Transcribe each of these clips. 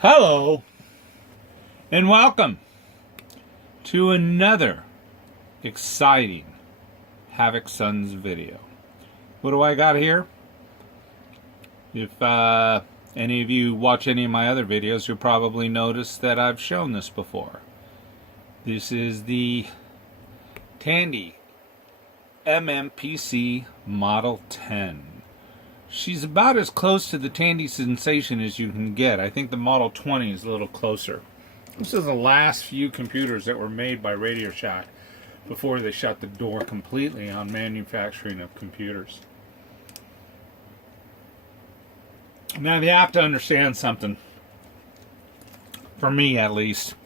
Hello, and welcome to another exciting Havoc Sons video. What do I got here? If any of you watch any of my other videos, you'll probably notice that I've shown this before. This is the Tandy MMPC Model 10. She's about as close to the Tandy Sensation as you can get. I think the Model 20 is a little closer. This is the last few computers that were made by Radio Shack before they shut the door completely on manufacturing of computers. Now you have to understand something. For me, at least.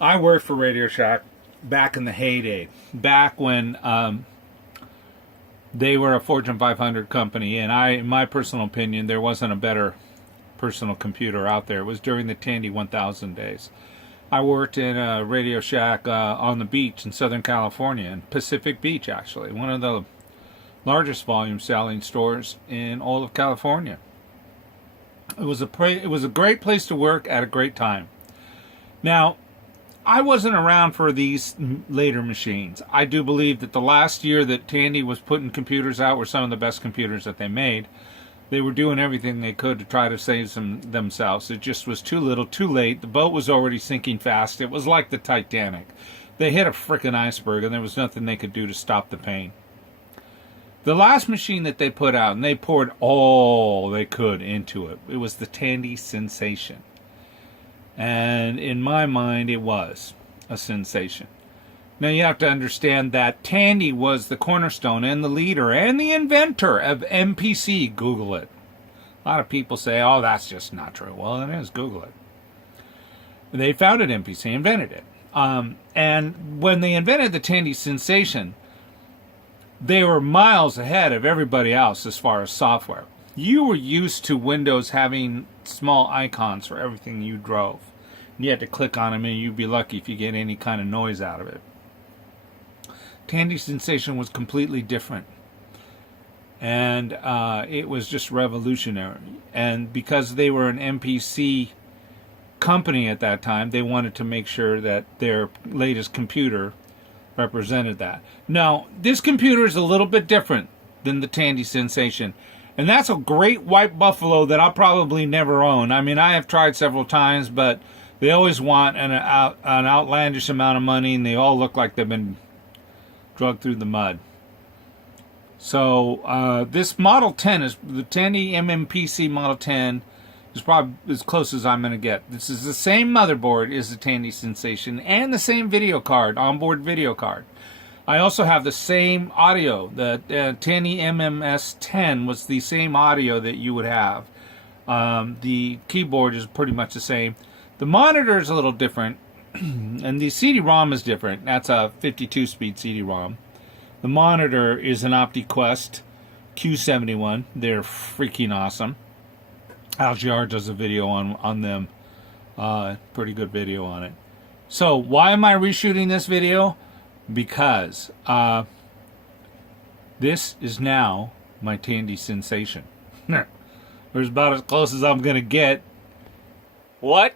I worked for Radio Shack back in the heyday. Back when they were a Fortune 500 company, and in my personal opinion, there wasn't a better personal computer out there. It was during the Tandy 1000 days. I worked in a Radio Shack on the beach in Southern California, in Pacific Beach, actually. One of the largest volume selling stores in all of California. It was a great place to work at a great time. Now, I wasn't around for these later machines. I do believe that the last year that Tandy was putting computers out were some of the best computers that they made. They were doing everything they could to try to save themselves. It just was too little, too late. The boat was already sinking fast. It was like the Titanic. They hit a frickin' iceberg, and there was nothing they could do to stop the pain. The last machine that they put out, and they poured all they could into it, it was the Tandy Sensation. And in my mind, it was a sensation. Now you have to understand that Tandy was the cornerstone and the leader and the inventor of MPC. Google it. A lot of people say, oh, that's just not true. Well, it is. Google it. They founded MPC, invented it. And when they invented the Tandy Sensation, they were miles ahead of everybody else as far as software. You were used to Windows having small icons for everything you drove. You had to click on them, and you'd be lucky if you get any kind of noise out of it. Tandy Sensation was completely different. And it was just revolutionary. And because they were an MPC company at that time, they wanted to make sure that their latest computer represented that. Now, this computer is a little bit different than the Tandy Sensation. And that's a great white buffalo that I'll probably never own. I mean, I have tried several times, but they always want an outlandish amount of money, and they all look like they've been drugged through the mud. So this Model 10 is the Tandy MMPC Model 10 is probably as close as I'm going to get. This is the same motherboard as the Tandy Sensation and the same video card, onboard video card. I also have the same audio. The Tandy MMS 10 was the same audio that you would have. The keyboard is pretty much the same. The monitor is a little different, and the CD-ROM is different. That's a 52-speed CD-ROM. The monitor is an OptiQuest Q71. They're freaking awesome. Algiar does a video on them. Pretty good video on it. So why am I reshooting this video? Because this is now my Tandy Sensation. It's about as close as I'm going to get. What?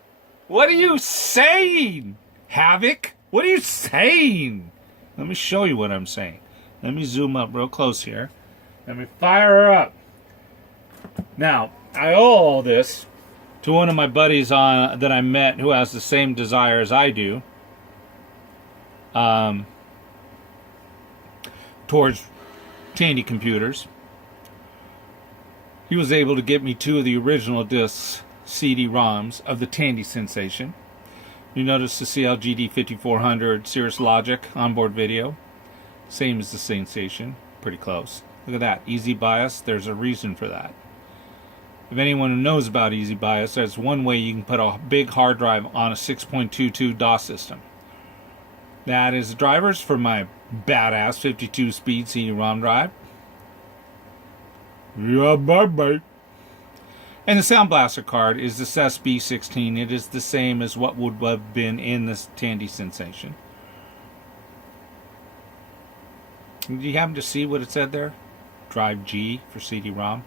What are you saying, Havoc? What are you saying? Let me show you what I'm saying. Let me zoom up real close here. Let me fire her up. Now, I owe all this to one of my buddies that I met who has the same desire as I do. Towards Tandy computers. He was able to get me 2 of the original discs, CD-ROMs of the Tandy Sensation. You notice the CLGD 5400 Cirrus Logic onboard video. Same as the Sensation. Pretty close. Look at that. Easy BIOS. There's a reason for that. If anyone knows about Easy BIOS, that's one way you can put a big hard drive on a 6.22 DOS system. That is the drivers for my badass 52-speed CD-ROM drive. Yeah, bye-bye. And the Sound Blaster card is the SB16. It is the same as what would have been in the Tandy Sensation. Do you happen to see what it said there? Drive G for CD-ROM.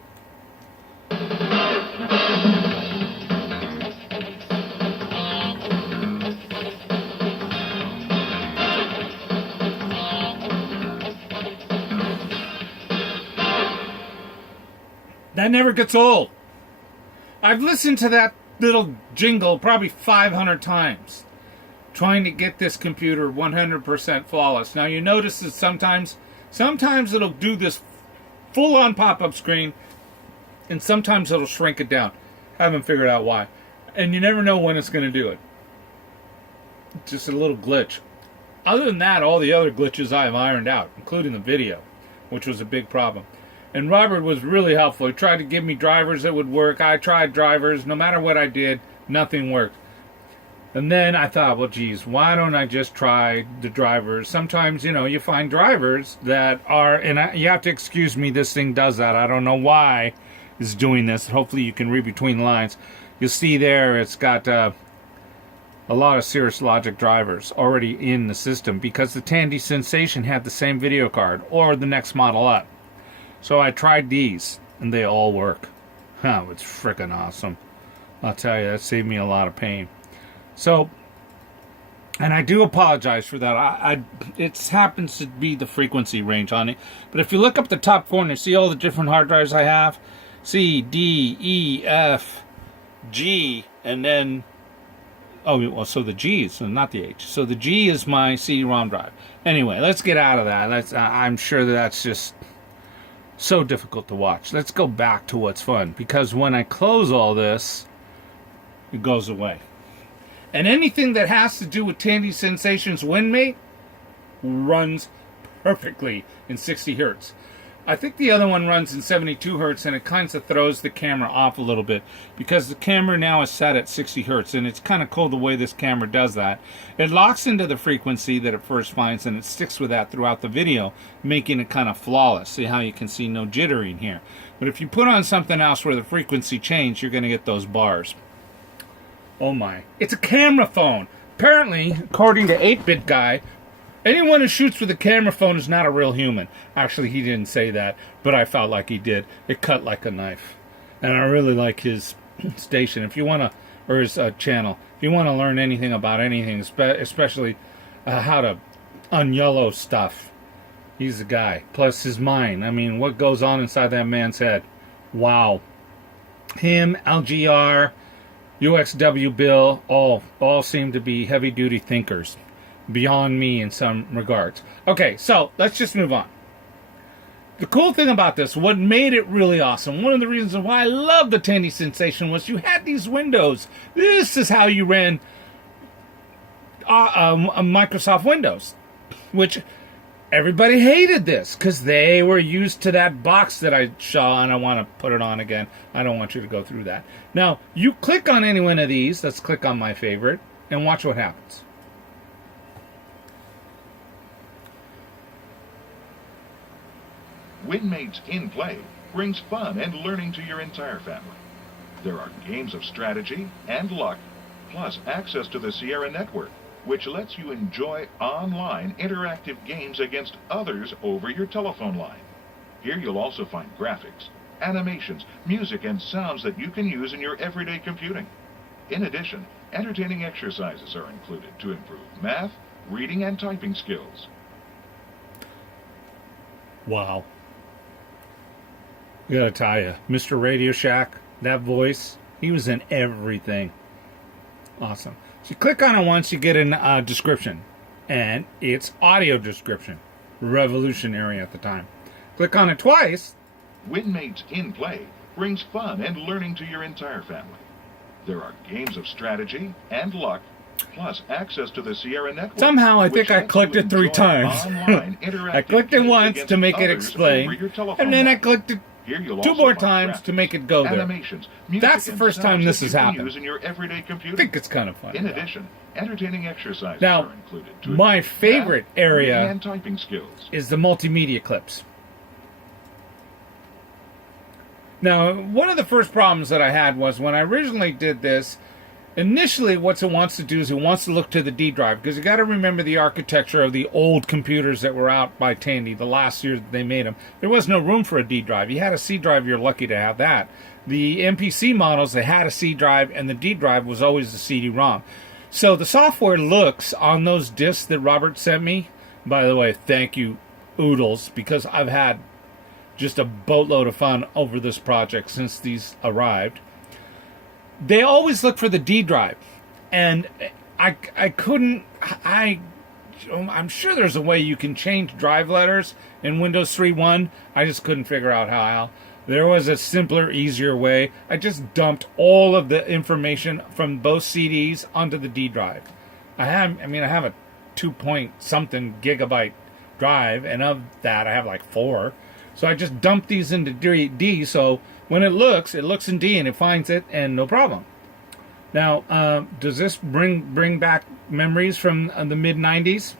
That never gets old. I've listened to that little jingle probably 500 times, trying to get this computer 100% flawless. Now you notice that sometimes it'll do this full-on pop-up screen, and sometimes it'll shrink it down. Haven't figured out why. And you never know when it's going to do it. Just a little glitch. Other than that, all the other glitches I have ironed out, including the video, which was a big problem. And Robert was really helpful. He tried to give me drivers that would work. I tried drivers. No matter what I did, nothing worked. And then I thought, well, geez, why don't I just try the drivers? Sometimes, you find drivers that are, and you have to excuse me, this thing does that. I don't know why it's doing this. Hopefully you can read between the lines. You'll see there it's got a lot of Cirrus Logic drivers already in the system because the Tandy Sensation had the same video card or the next model up. So I tried these, and they all work. It's freaking awesome. I'll tell you, that saved me a lot of pain. So, and I do apologize for that. It happens to be the frequency range on it. But if you look up the top corner, see all the different hard drives I have? C, D, E, F, G, and then... Oh, well, so the G is not the H. So the G is my CD-ROM drive. Anyway, let's get out of that. I'm sure that's just so difficult to watch. Let's go back to what's fun. Because when I close all this, it goes away. And anything that has to do with Tandy Sensation's WinMate runs perfectly in 60 hertz. I think the other one runs in 72 hertz, and it kind of throws the camera off a little bit because the camera now is set at 60 hertz, and it's kind of cool the way this camera does that. It locks into the frequency that it first finds, and it sticks with that throughout the video, making it kind of flawless. See how you can see no jittering here. But if you put on something else where the frequency changed, you're going to get those bars. Oh my. It's a camera phone. Apparently, according to 8-Bit Guy, anyone who shoots with a camera phone is not a real human. Actually, he didn't say that, but I felt like he did. It cut like a knife. And I really like his station. If you want to, or his channel, if you want to learn anything about anything, especially how to unyellow stuff, he's the guy. Plus his mind. I mean, what goes on inside that man's head? Wow. Him, LGR, UXW Bill, all seem to be heavy-duty thinkers. Beyond me in some regards. Okay, so let's just move on. The cool thing about this, what made it really awesome, one of the reasons why I love the Tandy Sensation was you had these windows. This is how you ran Microsoft Windows, which everybody hated this because they were used to that box that I saw, and I want to put it on again. I don't want you to go through that. Now, you click on any one of these. Let's click on my favorite and watch what happens. WinMate's In Play brings fun and learning to your entire family. There are games of strategy and luck, plus access to the Sierra network, which lets you enjoy online interactive games against others over your telephone line. Here you'll also find graphics, animations, music, and sounds that you can use in your everyday computing. In addition, entertaining exercises are included to improve math, reading, and typing skills. Wow. I gotta tell you, Mr. Radio Shack, that voice, he was in everything. Awesome. So you click on it once, you get a description. And it's audio description. Revolutionary at the time. Click on it twice. WinMate's In Play brings fun and learning to your entire family. There are games of strategy and luck, plus access to the Sierra network. Somehow I think I clicked it 3 times. I clicked it once to make it explain, and then I clicked it 2 more times to make it go there. That's the first time this has happened. I think it's kind of fun. In addition, entertaining exercises now, are included my favorite area and typing skills. is the multimedia clips. Now, one of the first problems that I had was when I originally did this, initially what it wants to do is it wants to look to the D drive, because you got to remember the architecture of the old computers that were out by Tandy the last year that they made them. There was no room for a D drive. You had a C drive, you're lucky to have that. The MPC models, they had a C drive, and the D drive was always the CD-ROM. So the software looks on those discs that Robert sent me. By the way, thank you, Oodles, because I've had just a boatload of fun over this project since these arrived. They always look for the D drive, and I couldn't. I'm sure there's a way you can change drive letters in Windows 3.1. I just couldn't figure out how. There was a simpler, easier way. I just dumped all of the information from both CDs onto the D drive. I have a 2 something gigabyte drive, and of that I have like 4. So I just dumped these into D, so when it looks in D and it finds it, and no problem. Now, does this bring back memories from the mid-90s?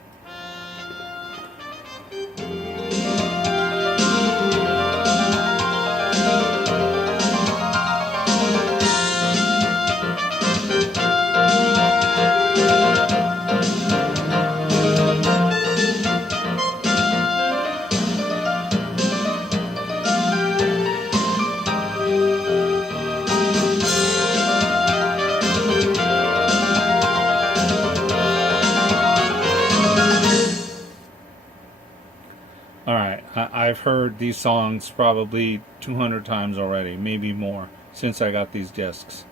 I've heard these songs probably 200 times already, maybe more, since I got these discs.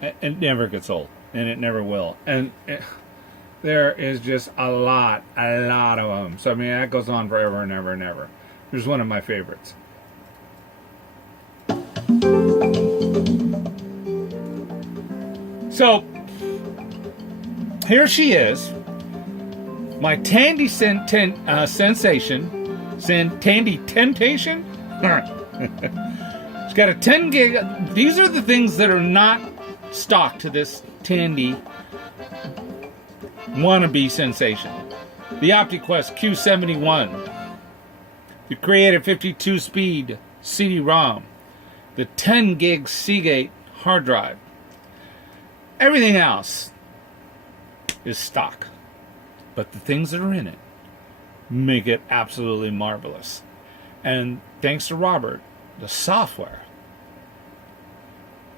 It never gets old, and it never will. And there is just a lot of them. So, I mean, that goes on forever and ever and ever. Here's one of my favorites. So, here she is. My Tandy Sensation. Tandy Temptation? It's got a 10 gig. These are the things that are not stock to this Tandy wannabe Sensation. The OptiQuest Q71. The Creative 52-speed CD-ROM. The 10 gig Seagate hard drive. Everything else is stock. But the things that are in it make it absolutely marvelous. And thanks to Robert, the software.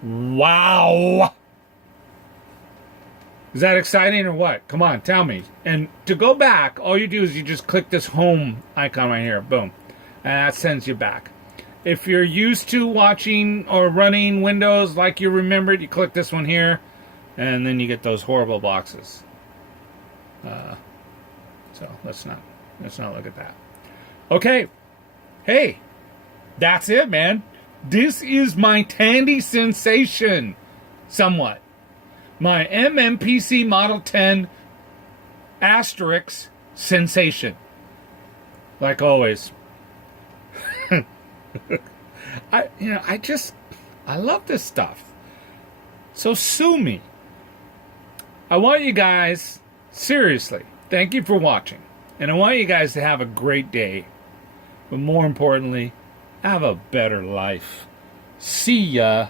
Wow! Is that exciting or what? Come on, tell me. And to go back, all you do is you just click this home icon right here. Boom. And that sends you back. If you're used to watching or running Windows like you remembered, you click this one here, and then you get those horrible boxes. So let's not look at that. Okay. Hey, that's it, man. This is my Tandy Sensation. Somewhat. My MMPC Model 10 asterisk Sensation. Like always. I love this stuff. So sue me. I want you guys, seriously, thank you for watching. And I want you guys to have a great day. But more importantly, have a better life. See ya.